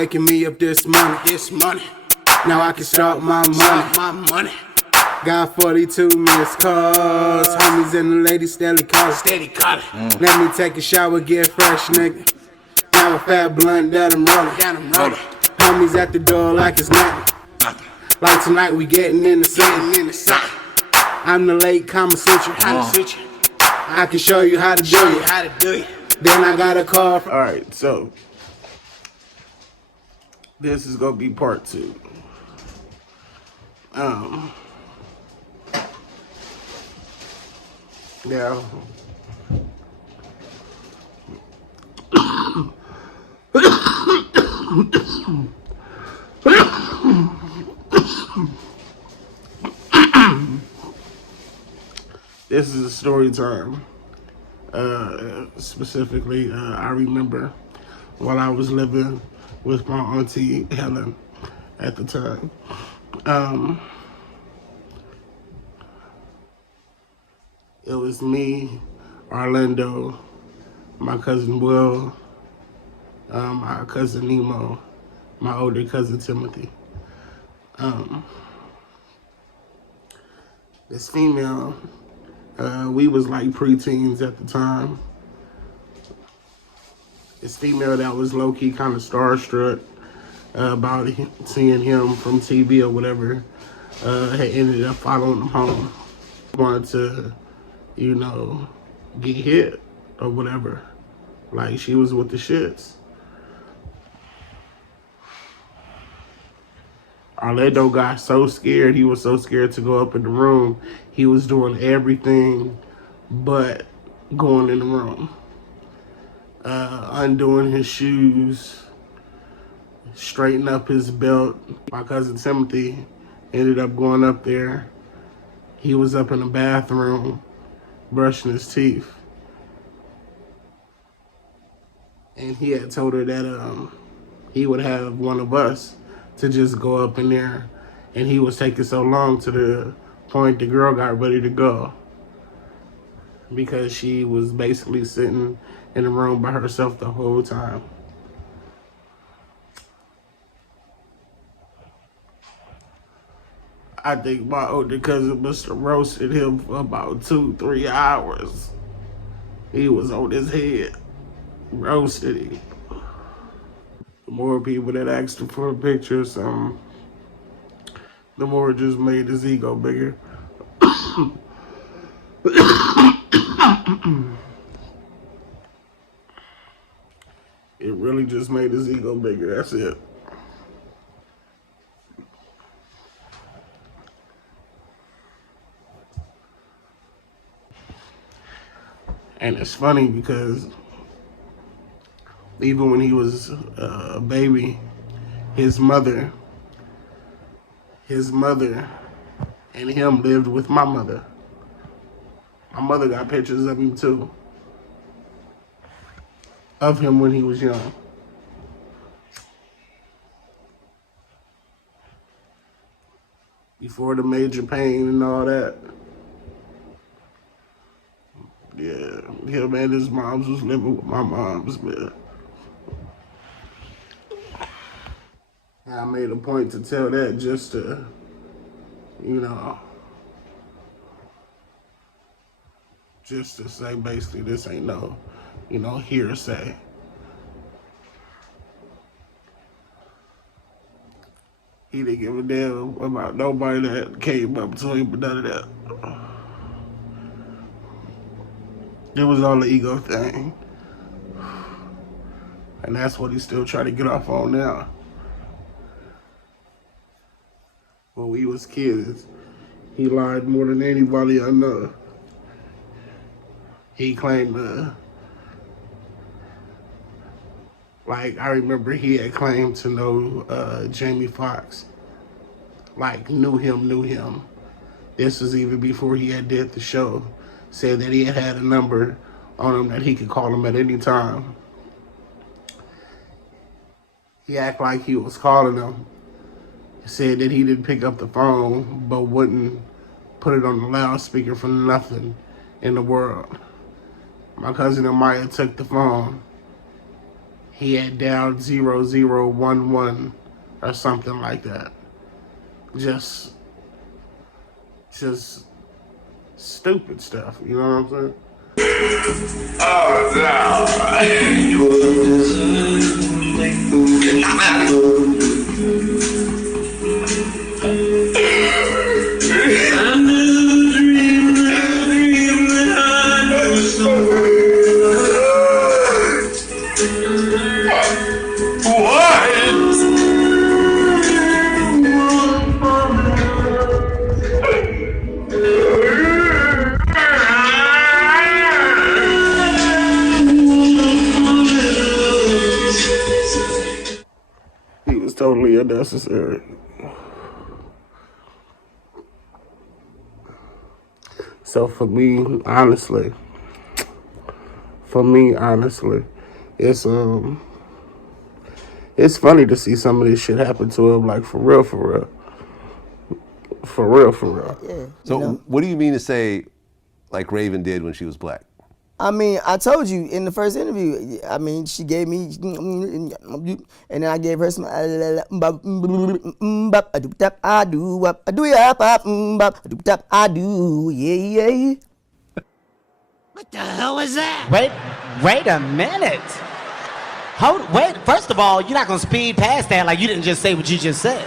waking me up this money. Now I can start my money. Got 42 missed calls. Homies and the ladies steady calling. Let me take a shower, get fresh, nigga. Now a fat blunt that I'm rolling. Homies at the door like it's nothing. Like tonight we getting in the sun. I'm the late Kama Sutra. I can show you how to do it. Then I got a call. Alright, so this is gonna be part 2. Now this is a story time. Specifically, I remember while I was living with my auntie Helen at the time. It was me, Orlando, my cousin Will, my cousin Nemo, my older cousin Timothy. This female, we was like preteens at the time. This female that was low-key kind of starstruck about seeing him from TV or whatever, had ended up following him home. Wanted to, you know, get hit or whatever. Like, she was with the shits. Orlando got so scared. He was so scared to go up in the room. He was doing everything but going in the room. Undoing his shoes, straightening up his belt. My cousin Timothy ended up going up there. He was up in the bathroom brushing his teeth. And he had told her that he would have one of us to just go up in there. And he was taking so long to the point the girl got ready to go, because she was basically sitting in the room by herself the whole time. I think my older cousin must have roasted him for about 2-3 hours. He was on his head, roasted him. The more people that asked him for a picture or something, the more it just made his ego bigger. It really just made his ego bigger, that's it. And it's funny because even when he was a baby, his mother and him lived with my mother. My mother got pictures of him too. Of him when he was young. Before the major pain and all that. Yeah, him and his moms was living with my moms, man. And I made a point to tell that just to, you know, just to say basically this ain't no, you know, hearsay. He didn't give a damn about nobody that came up to him, but none of that. It was all the ego thing. And that's what he's still trying to get off on now. When we was kids, he lied more than anybody I know. He claimed like, I remember he had claimed to know Jamie Foxx. Like, knew him. This was even before he had did the show. Said that he had a number on him that he could call him at any time. He acted like he was calling him. Said that he didn't pick up the phone, but wouldn't put it on the loudspeaker for nothing in the world. My cousin Amaya took the phone. he had down 0011 or something like that. Just stupid stuff. You know what I'm saying? Oh He was totally unnecessary. So for me, honestly, it's funny to see some of this shit happen to him, like for real. Yeah. So what do you mean to say, like Raven did when she was black? I mean, I told you in the first interview. I mean, she gave me, and then I gave her some. I do, yeah. What the hell was that? Wait a minute. Wait. First of all, you're not gonna speed past that like you didn't just say what you just said.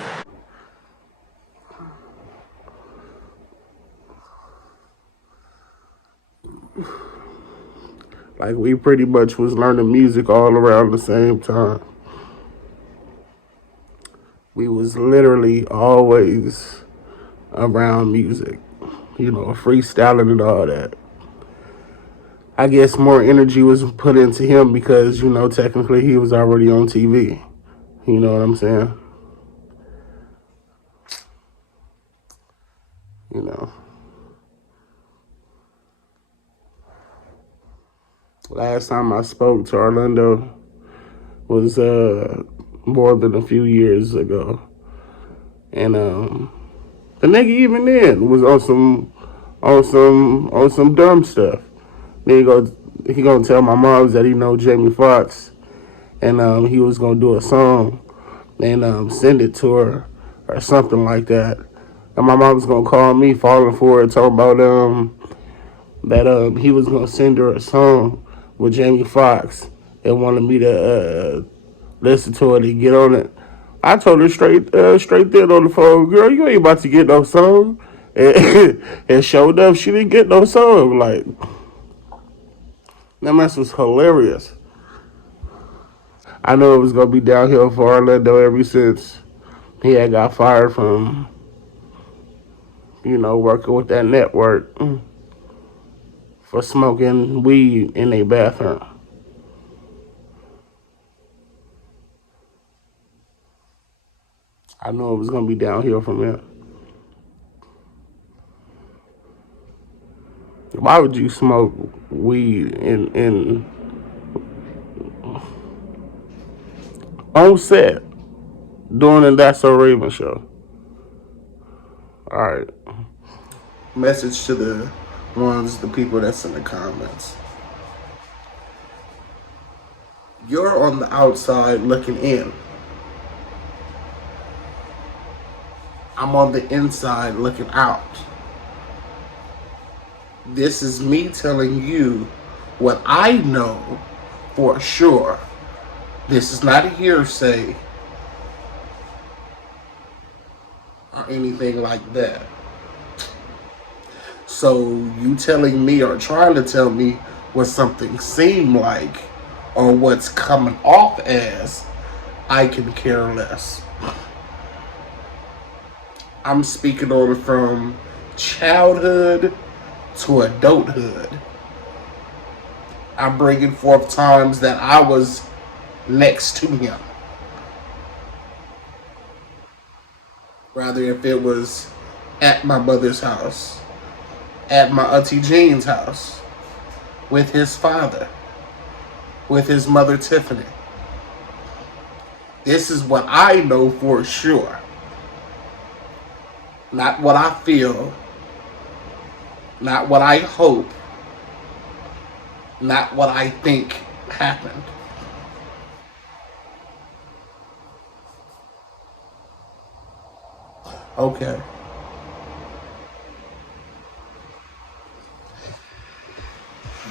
Like we pretty much was learning music all around the same time. We was literally always around music, freestyling and all that. I guess more energy was put into him because, technically he was already on TV. You know what I'm saying? Last time I spoke to Orlando was more than a few years ago. And the nigga even then was on some dumb stuff. Then he gonna tell my moms that he know Jamie Foxx, and he was gonna do a song and send it to her or something like that. And my mom was gonna call me falling for it, talking about that he was gonna send her a song with Jamie Foxx and wanted me to listen to it and get on it. I told her straight then on the phone, girl, you ain't about to get no song. And showed up, she didn't get no song. Like, that mess was hilarious. I knew it was gonna be downhill for Orlando ever since he had got fired from, working with that network for smoking weed in their bathroom. I knew it was gonna be downhill from there. Why would you smoke weed in on set during the That's So Raven show? All right. Message to the people that's in the comments. You're on the outside looking in. I'm on the inside looking out. This is me telling you what I know for sure. This is not a hearsay or anything like that. So you telling me or trying to tell me what something seemed like or what's coming off as, I can care less. I'm speaking on from childhood to adulthood. I'm bringing forth times that I was next to him. Rather if it was at my mother's house, at my Auntie Jean's house, with his father, with his mother Tiffany. This is what I know for sure. Not what I feel, not what I hope, not what I think happened. Okay.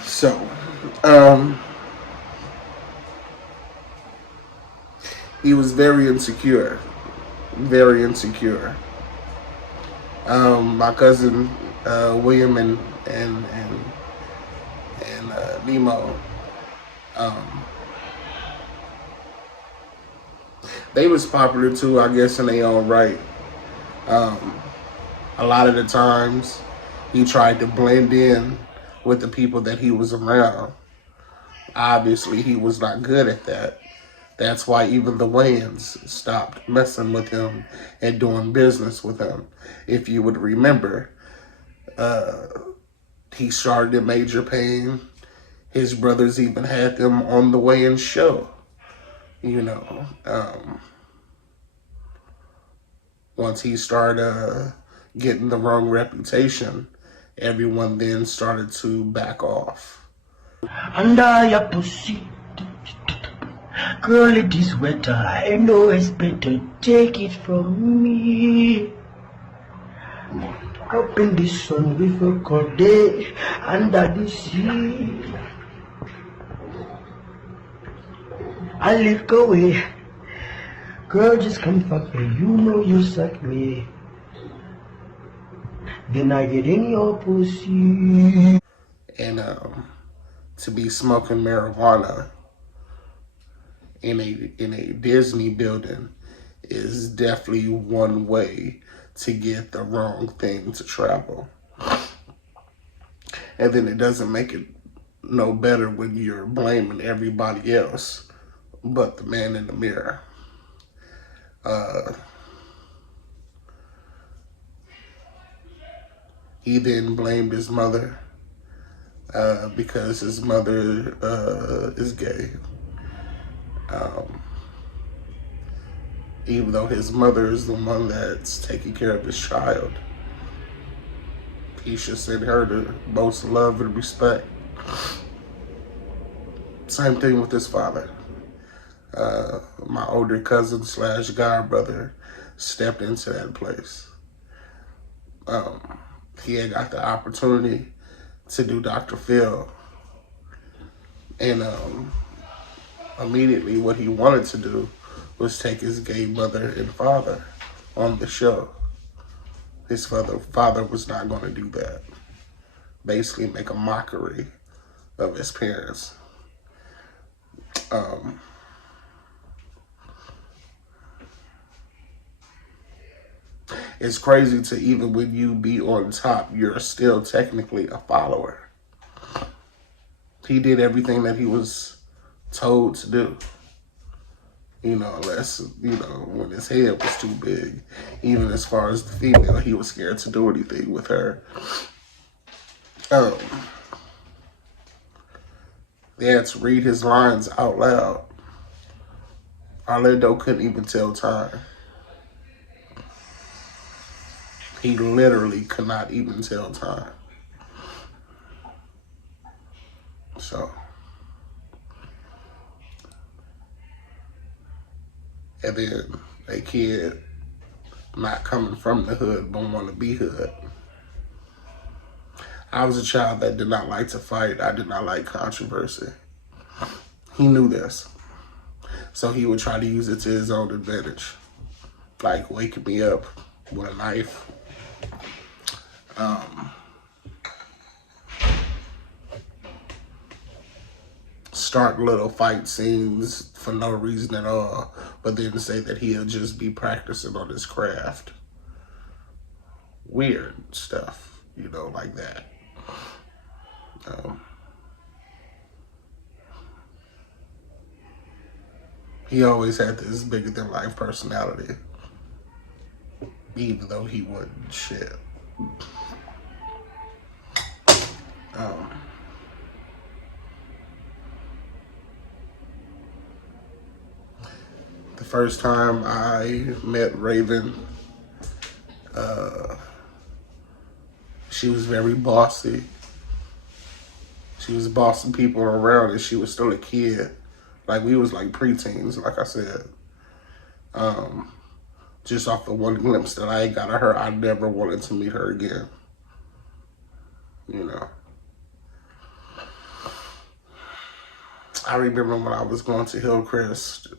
So, he was very insecure. Very insecure. My cousin William and Nemo, they was popular too, I guess, in their own right. A lot of the times, he tried to blend in with the people that he was around. Obviously, he was not good at that. That's why even the Wayans stopped messing with him and doing business with him. If you would remember, he started in Major Pain. His brothers even had them on the Wayans show. You know, once he started getting the wrong reputation, everyone then started to back off. Under your pussy, girl, it is wetter. I know it's better. Take it from me. Up in the sun with a cold day under the sea. I live away. Girl, just come fuck me. You know you suck me. Then I get in your pussy. And to be smoking marijuana in a Disney building is definitely one way to get the wrong thing to travel. And then it doesn't make it no better when you're blaming everybody else but the man in the mirror. He then blamed his mother because his mother is gay. Even though his mother is the one that's taking care of his child, he should send her the most love and respect. Same thing with his father. My older cousin / god brother stepped into that place. He had got the opportunity to do Dr. Phil. And immediately what he wanted to do was take his gay mother and father on the show. His father was not going to do that. Basically make a mockery of his parents. It's crazy to even when you be on top, you're still technically a follower. He did everything that he was told to do. You know, unless, you know, when his head was too big, even as far as the female, he was scared to do anything with her. They had to read his lines out loud. Orlando couldn't even tell time. He literally could not even tell time. So, and then a kid not coming from the hood but want to be hood. I was a child that did not like to fight. I did not like controversy. He knew this. So he would try to use it to his own advantage. Like waking me up with a knife. Start little fight scenes for no reason at all, but then say that he'll just be practicing on his craft. Weird stuff, you know, like that. He always had this bigger than life personality, even though he wasn't shit. The first time I met Raven, she was very bossy. She was bossing people around and she was still a kid. Like we was like preteens, like I said. just off the one glimpse that I got of her, I never wanted to meet her again. You know. I remember when I was going to Hillcrest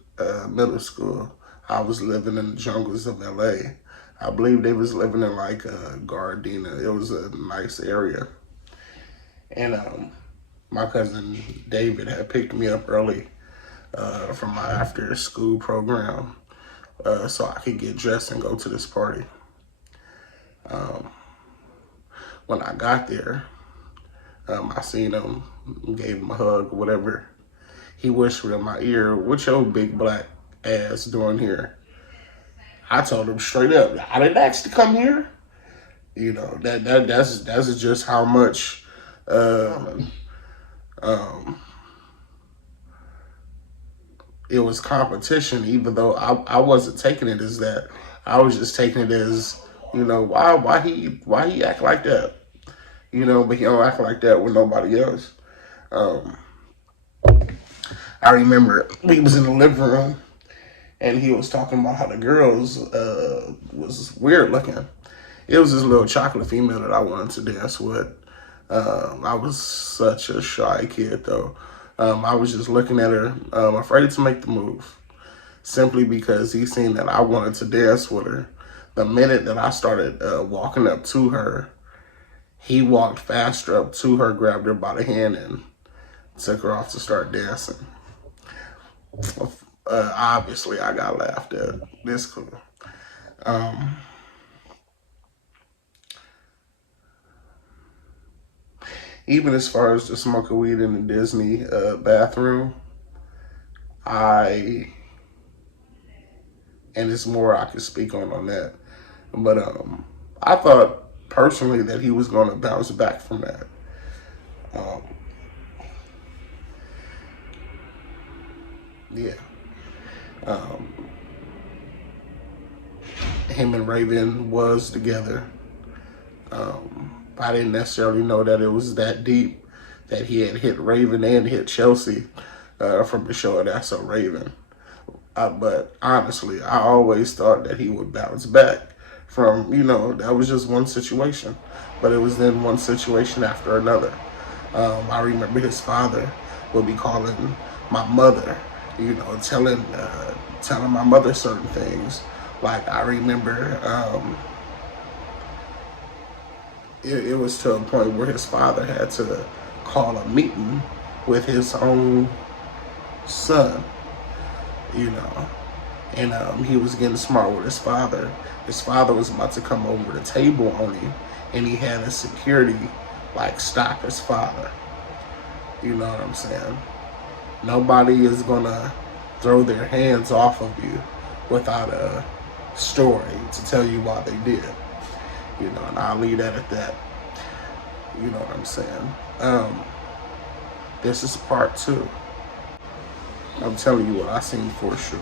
Middle School, I was living in the jungles of LA. I believe they was living in like Gardena. It was a nice area. And my cousin David had picked me up early from my after school program so I could get dressed and go to this party. When I got there, I seen him, gave him a hug, whatever. He whispered in my ear, "What your big black ass doing here?" I told him straight up, "I didn't ask to come here." You know, that's just how much it was competition, even though I wasn't taking it as that. I was just taking it as, you know, why he act like that? You know, but he don't act like that with nobody else. I remember we was in the living room and he was talking about how the girls was weird looking. It was this little chocolate female that I wanted to dance with. I was such a shy kid though. I was just looking at her, afraid to make the move, simply because he seen that I wanted to dance with her. The minute that I started walking up to her, he walked faster up to her, grabbed her by the hand, and took her off to start dancing. Obviously, I got laughed at. This cool. Even as far as the smoking weed in the Disney bathroom, and it's more I could speak on that. But I thought personally that he was going to bounce back from that. Yeah. Him and Raven was together. I didn't necessarily know that it was that deep, that he had hit Raven and hit Chelsea from the show That's So Raven. But honestly, I always thought that he would bounce back from, you know, that was just one situation. But it was then one situation after another. I remember his father would be calling my mother, you know, telling my mother certain things. Like I remember it was to a point where his father had to call a meeting with his own son, you know, and he was getting smart with his father. His father was about to come over the table on him, and he had a security like stop his father. You know what I'm saying? Nobody is gonna throw their hands off of you without a story to tell you why they did. You know, and I'll leave that at that. You know what I'm saying? This is part 2. I'm telling you what I seen for sure.